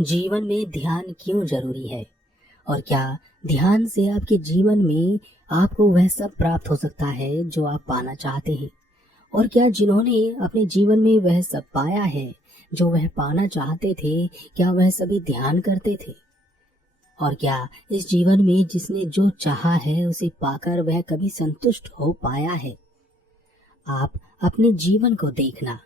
जीवन में ध्यान क्यों जरूरी है? और क्या ध्यान से आपके जीवन में आपको वह सब प्राप्त हो सकता है जो आप पाना चाहते हैं? और क्या जिन्होंने अपने जीवन में वह सब पाया है जो वह पाना चाहते थे, क्या वह सभी ध्यान करते थे? और क्या इस जीवन में जिसने जो चाहा है उसे पाकर वह कभी संतुष्ट हो पाया है? आप अपने जीवन को देखना।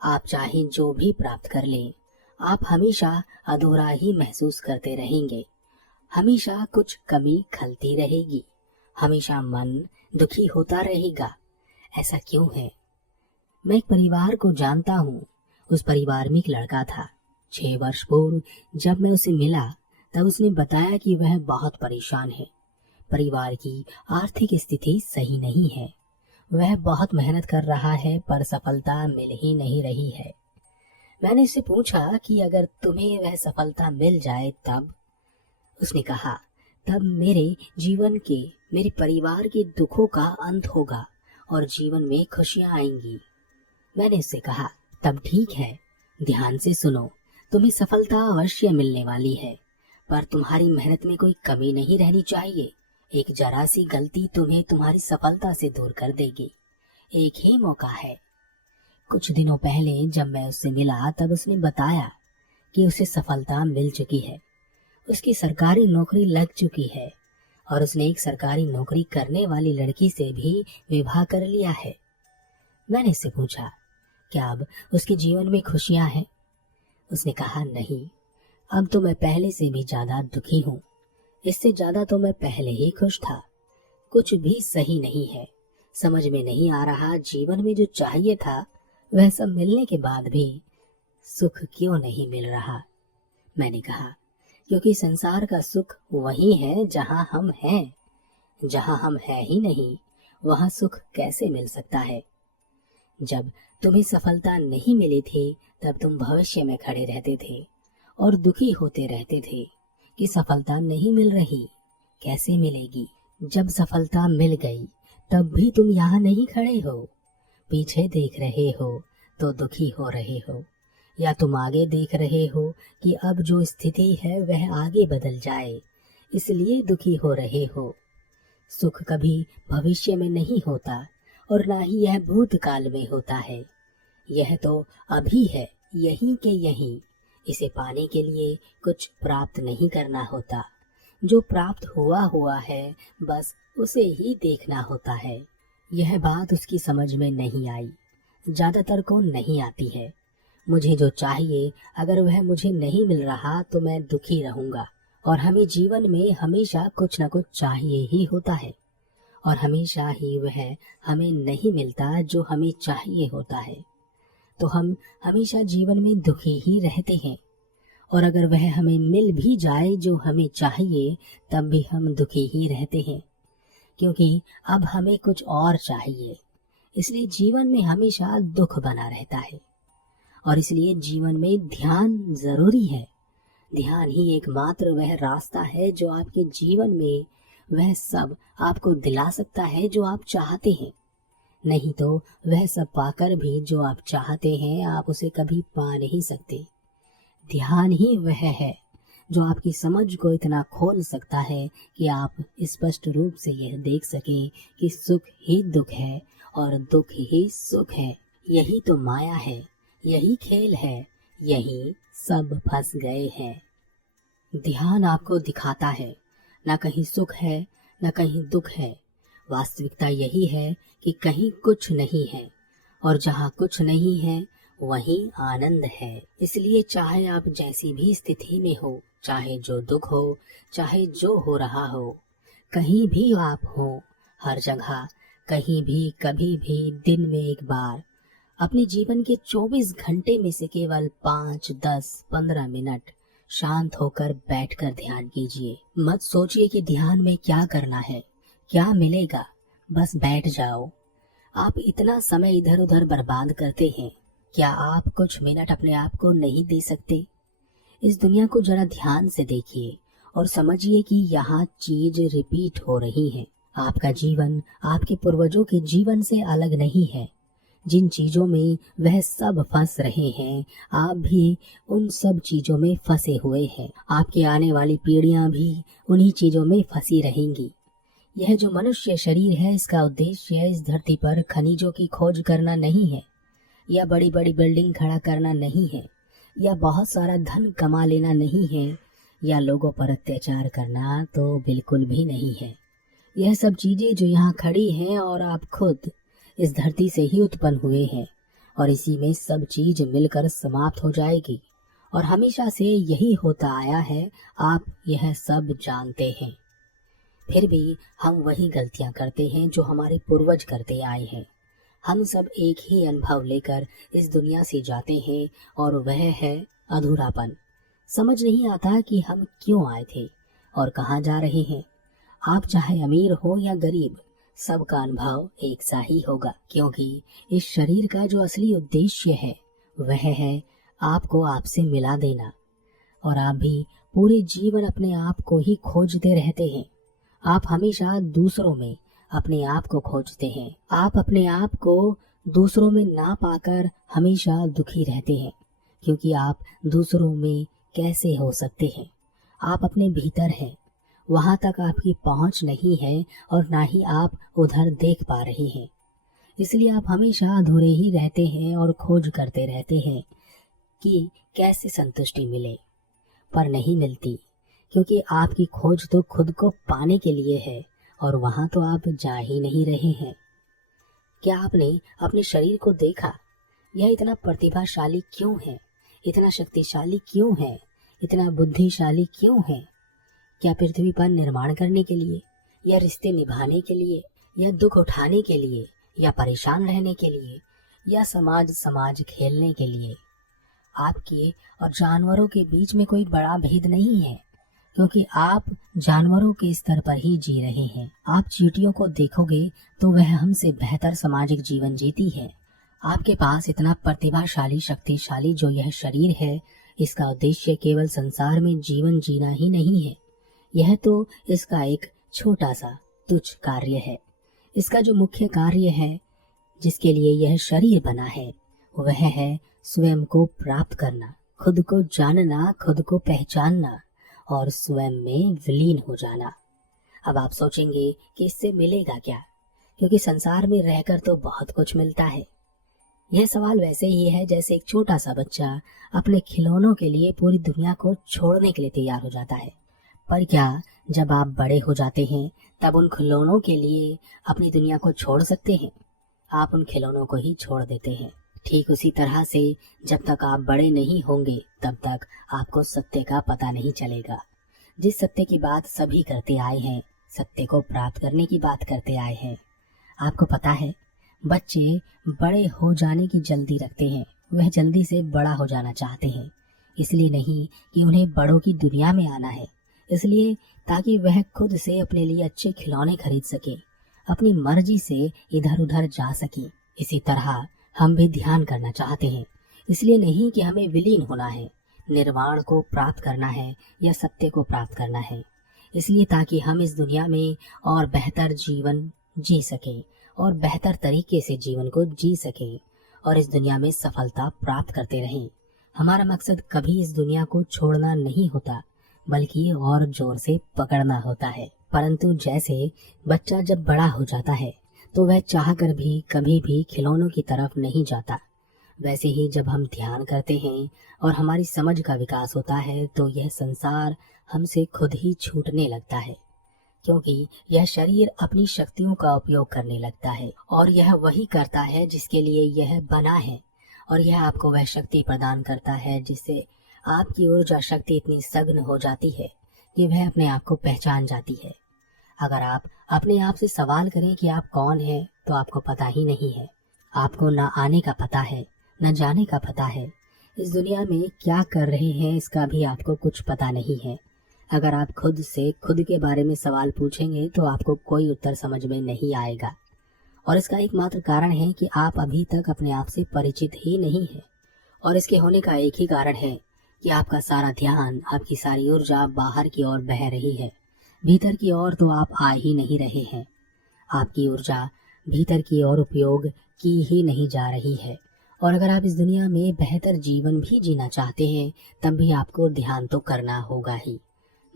आप चाहे जो भी प्राप्त कर लें, आप हमेशा अधूरा ही महसूस करते रहेंगे। हमेशा कुछ कमी खलती रहेगी। हमेशा मन दुखी होता रहेगा। ऐसा क्यों है? मैं एक परिवार को जानता हूँ। उस परिवार में एक लड़का था। 6 वर्ष पूर्व जब मैं उसे मिला तब उसने बताया कि वह बहुत परेशान है। परिवार की आर्थिक स्थिति सही नहीं है। वह बहुत मेहनत कर रहा है पर सफलता मिल ही नहीं रही है। मैंने उससे पूछा कि अगर तुम्हें वह सफलता मिल जाए तब? उसने कहा, तब मेरे परिवार के दुखों का अंत होगा और जीवन में खुशियां आएंगी। मैंने उससे कहा, तब ठीक है, ध्यान से सुनो। तुम्हें सफलता अवश्य मिलने वाली है, पर तुम्हारी मेहनत में कोई कमी नहीं रहनी चाहिए। एक जरा सी गलती तुम्हें तुम्हारी सफलता से दूर कर देगी। एक ही मौका है। कुछ दिनों पहले जब मैं उससे मिला तब उसने बताया कि उसे सफलता मिल चुकी है। उसकी सरकारी नौकरी लग चुकी है और उसने एक सरकारी नौकरी करने वाली लड़की से भी विवाह कर लिया है। मैंने उससे पूछा, क्या अब उसके जीवन में खुशियां हैं? उसने कहा, नहीं, अब तो मैं पहले से भी ज्यादा दुखी हूँ। इससे ज्यादा तो मैं पहले ही खुश था। कुछ भी सही नहीं है। समझ में नहीं आ रहा जीवन में जो चाहिए था वह सब मिलने के बाद भी सुख क्यों नहीं मिल रहा। मैंने कहा, क्योंकि संसार का सुख वही है जहाँ हम हैं। जहाँ हम हैं ही नहीं, वहाँ सुख कैसे मिल सकता है? जब तुम्हें सफलता नहीं मिली थी तब तुम भविष्य में खड़े रहते थे और दुखी होते रहते थे कि सफलता नहीं मिल रही, कैसे मिलेगी। जब सफलता मिल गई तब भी तुम यहाँ नहीं खड़े हो, पीछे देख रहे हो तो दुखी हो रहे हो, या तुम आगे देख रहे हो कि अब जो स्थिति है वह आगे बदल जाए, इसलिए दुखी हो रहे हो। सुख कभी भविष्य में नहीं होता और ना ही यह भूतकाल में होता है। यह तो अभी है, यहीं के यहीं। इसे पाने के लिए कुछ प्राप्त नहीं करना होता। जो प्राप्त हुआ हुआ है बस उसे ही देखना होता है। यह बात उसकी समझ में नहीं आई, ज्यादातर को नहीं आती है। मुझे जो चाहिए अगर वह मुझे नहीं मिल रहा तो मैं दुखी रहूंगा। और हमें जीवन में हमेशा कुछ न कुछ चाहिए ही होता है और हमेशा ही वह हमें नहीं मिलता जो हमें चाहिए होता है, तो हम हमेशा जीवन में दुखी ही रहते हैं। और अगर वह हमें मिल भी जाए जो हमें चाहिए तब भी हम दुखी ही रहते हैं, क्योंकि अब हमें कुछ और चाहिए। इसलिए जीवन में हमेशा दुख बना रहता है और इसलिए जीवन में ध्यान जरूरी है। ध्यान ही एकमात्र वह रास्ता है जो आपके जीवन में वह सब आपको दिला सकता है जो आप चाहते हैं। नहीं तो वह सब पाकर भी जो आप चाहते हैं आप उसे कभी पा नहीं सकते। ध्यान ही वह है जो आपकी समझ को इतना खोल सकता है कि आप स्पष्ट रूप से यह देख सकें कि सुख ही दुख है और दुख ही सुख है। यही तो माया है, यही खेल है, यही सब फंस गए हैं। ध्यान आपको दिखाता है न कहीं सुख है न कहीं दुख है। वास्तविकता यही है कि कहीं कुछ नहीं है और जहाँ कुछ नहीं है वहीं आनंद है। इसलिए चाहे आप जैसी भी स्थिति में हो, चाहे जो दुख हो, चाहे जो हो रहा हो, कहीं भी आप हो, हर जगह, कहीं भी, कभी भी, दिन में एक बार, अपने जीवन के 24 घंटे में से केवल 5, 10, 15 मिनट शांत होकर बैठकर ध्यान कीजिए। मत सोचिए कि ध्यान में क्या करना है, क्या मिलेगा। बस बैठ जाओ। आप इतना समय इधर उधर बर्बाद करते हैं, क्या आप कुछ मिनट अपने आप को नहीं दे सकते? इस दुनिया को जरा ध्यान से देखिए और समझिए कि यहाँ चीज रिपीट हो रही है। आपका जीवन आपके पूर्वजों के जीवन से अलग नहीं है। जिन चीजों में वह सब फंस रहे हैं, आप भी उन सब चीजों में फंसे हुए हैं। आपकी आने वाली पीढ़ियां भी उन्हीं चीजों में फंसी रहेंगी। यह जो मनुष्य शरीर है, इसका उद्देश्य इस धरती पर खनिजों की खोज करना नहीं है, या बड़ी बड़ी बिल्डिंग खड़ा करना नहीं है, या बहुत सारा धन कमा लेना नहीं है, या लोगों पर अत्याचार करना तो बिल्कुल भी नहीं है। यह सब चीजें जो यहाँ खड़ी हैं, और आप खुद इस धरती से ही उत्पन्न हुए हैं, और इसी में सब चीज मिलकर समाप्त हो जाएगी। और हमेशा से यही होता आया है, आप यह सब जानते हैं। फिर भी हम वही गलतियां करते हैं जो हमारे पूर्वज करते आए हैं। हम सब एक ही अनुभव लेकर इस दुनिया से जाते हैं, और वह है अधूरापन। समझ नहीं आता कि हम क्यों आए थे और कहाँ जा रहे हैं। आप चाहे अमीर हो या गरीब, सबका अनुभव एक सा ही होगा, क्योंकि इस शरीर का जो असली उद्देश्य है वह है आपको आपसे मिला देना। और आप भी पूरे जीवन अपने आप को ही खोजते रहते हैं। आप हमेशा दूसरों में अपने आप को खोजते हैं। आप अपने आप को दूसरों में ना पाकर हमेशा दुखी रहते हैं, क्योंकि आप दूसरों में कैसे हो सकते हैं। आप अपने भीतर हैं, वहां तक आपकी पहुंच नहीं है, और ना ही आप उधर देख पा रहे हैं। इसलिए आप हमेशा अधूरे ही रहते हैं और खोज करते रहते हैं कि कैसे संतुष्टि मिले, पर नहीं मिलती, क्योंकि आपकी खोज तो खुद को पाने के लिए है, और वहां तो आप जा ही नहीं रहे हैं। क्या आपने अपने शरीर को देखा? यह इतना प्रतिभाशाली क्यों है, इतना शक्तिशाली क्यों है, इतना बुद्धिशाली क्यों है? क्या पृथ्वी पर निर्माण करने के लिए, या रिश्ते निभाने के लिए, या दुख उठाने के लिए, या परेशान रहने के लिए, या समाज समाज खेलने के लिए? आपके और जानवरों के बीच में कोई बड़ा भेद नहीं है, क्योंकि आप जानवरों के स्तर पर ही जी रहे हैं। आप चींटियों को देखोगे तो वह हमसे बेहतर सामाजिक जीवन जीती है। आपके पास इतना प्रतिभाशाली शक्तिशाली जो यह शरीर है, इसका उद्देश्य केवल संसार में जीवन जीना ही नहीं है। यह तो इसका एक छोटा सा तुच्छ कार्य है। इसका जो मुख्य कार्य है, जिसके लिए यह शरीर बना है, वह है स्वयं को प्राप्त करना, खुद को जानना, खुद को पहचानना, और स्वयं में विलीन हो जाना। अब आप सोचेंगे कि इससे मिलेगा क्या, क्योंकि संसार में रहकर तो बहुत कुछ मिलता है। यह सवाल वैसे ही है जैसे एक छोटा सा बच्चा अपने खिलौनों के लिए पूरी दुनिया को छोड़ने के लिए तैयार हो जाता है। पर क्या जब आप बड़े हो जाते हैं तब उन खिलौनों के लिए अपनी दुनिया को छोड़ सकते हैं? आप उन खिलौनों को ही छोड़ देते हैं। ठीक उसी तरह से जब तक आप बड़े नहीं होंगे तब तक आपको सत्य का पता नहीं चलेगा। जिस सत्य की बात सभी करते आए हैं, सत्य को प्राप्त करने की बात करते आए हैं। आपको पता है, बच्चे बड़े हो जाने की जल्दी रखते हैं। वह जल्दी से बड़ा हो जाना चाहते हैं, इसलिए नहीं कि उन्हें बड़ों की दुनिया में आना है, इसलिए ताकि वह खुद से अपने लिए अच्छे खिलौने खरीद सके, अपनी मर्जी से इधर उधर जा सके। इसी तरह हम भी ध्यान करना चाहते हैं, इसलिए नहीं कि हमें विलीन होना है, निर्वाण को प्राप्त करना है या सत्य को प्राप्त करना है, इसलिए ताकि हम इस दुनिया में और बेहतर जीवन जी सकें और बेहतर तरीके से जीवन को जी सकें और इस दुनिया में सफलता प्राप्त करते रहें। हमारा मकसद कभी इस दुनिया को छोड़ना नहीं होता, बल्कि और जोर से पकड़ना होता है। परंतु जैसे बच्चा जब बड़ा हो जाता है तो वह चाहकर भी कभी भी खिलौनों की तरफ नहीं जाता। वैसे ही जब हम ध्यान करते हैं और हमारी समझ का विकास होता है तो यह संसार हमसे खुद ही छूटने लगता है, क्योंकि यह शरीर अपनी शक्तियों का उपयोग करने लगता है और यह वही करता है जिसके लिए यह बना है, और यह आपको वह शक्ति प्रदान करता है जिससे आपकी ऊर्जा शक्ति इतनी सघन हो जाती है कि वह अपने आप को पहचान जाती है। अगर आप अपने आप से सवाल करें कि आप कौन हैं, तो आपको पता ही नहीं है। आपको न आने का पता है, न जाने का पता है। इस दुनिया में क्या कर रहे हैं इसका भी आपको कुछ पता नहीं है। अगर आप खुद से खुद के बारे में सवाल पूछेंगे तो आपको कोई उत्तर समझ में नहीं आएगा, और इसका एकमात्र कारण है कि आप अभी तक अपने आप से परिचित ही नहीं है। और इसके होने का एक ही कारण है कि आपका सारा ध्यान, आपकी सारी ऊर्जा बाहर की ओर बह रही है, भीतर की ओर तो आप आ ही नहीं रहे हैं। आपकी ऊर्जा भीतर की ओर उपयोग की ही नहीं जा रही है। और अगर आप इस दुनिया में बेहतर जीवन भी जीना चाहते हैं, तब भी आपको ध्यान तो करना होगा ही।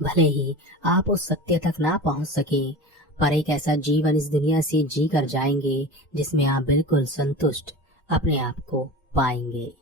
भले ही आप उस सत्य तक ना पहुंच सके, पर एक ऐसा जीवन इस दुनिया से जी कर जाएंगे जिसमें आप बिल्कुल संतुष्ट अपने आप को पाएंगे।